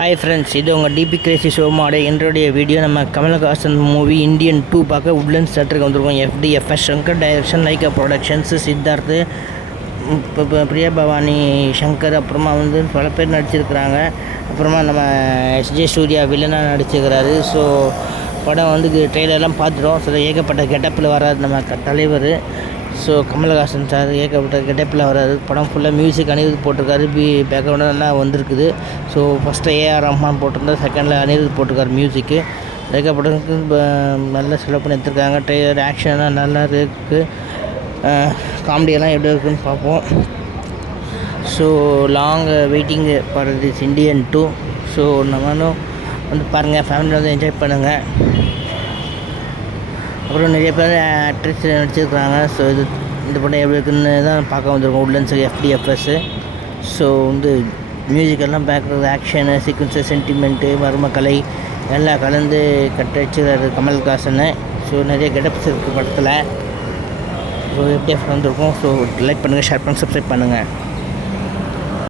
Hi friends, இது உங்கள் DP Crazy ஷோமாட இன்றைய வீடியோ. நம்ம கமலஹாசன் மூவி இந்தியன் 2 பார்க்க உட்லண்ட்ஸ் தேட்டருக்கு வந்திருக்கோம். FDFS Shankar direction, Lyca productions, Siddharth, இப்போ பிரியா பவானி சங்கர், அப்புறமா பல பேர் நடிச்சிருக்கிறாங்க. அப்புறமா நம்ம SJ சூர்யா வில்லனாக நடிச்சிருக்கிறாரு. ஸோ படம் ட்ரெய்லர்லாம் பார்த்துட்டோம். ஸோ ஏகப்பட்ட கெட்டப்பில் வராது நம்ம தலைவர். ஸோ கமலஹாசன் சார் ஏகப்பட்ட கெட்டப்பில் வராது. படம் ஃபுல்லாக மியூசிக் அனிருத் போட்டிருக்காரு. பேக்ரவுண்டாக நல்லா வந்திருக்குது. ஸோ ஃபஸ்ட்டு AR ரஹ்மான் போட்டிருந்தார், செகண்டில் அனிருத் போட்டிருக்காரு மியூசிக்கு. ஏகப்பட்டதுக்கு நல்லா செலவு பண்ணி எடுத்துருக்காங்க. ட்ரெய்லர் ஆக்ஷன்லாம் நல்லா இருக்குது. காமெடியெல்லாம் எப்படி இருக்குதுன்னு பார்ப்போம். So long waiting for this Indian 2. So நம்மளும் பாருங்கள், ஃபேமிலியில் என்ஜாய் பண்ணுங்கள். அப்புறம் நிறைய பேர் ஆக்ட்ரஸ் நடிச்சிருக்கிறாங்க. ஸோ இந்த படம் எப்படி இருக்குன்னு தான் பார்க்க வந்திருக்கோம் உட்லண்ட்ஸ் FDFS. ஸோ மியூசிக்கெல்லாம் பேக்கிறது, ஆக்ஷனு, சீக்வன்ஸு, சென்டிமெண்ட்டு, மர்மக்கலை எல்லாம் கலந்து கட்டடிச்சுக்கிறாரு கமல்ஹாசன். ஸோ நிறைய கெட்டப்ஸ் இருக்குது படத்தில். ஸோ FDFS வந்திருக்கோம். ஸோ லைக் பண்ணுங்கள், ஷேர் பண்ணுங்கள், சப்ஸ்கிரைப் பண்ணுங்கள்.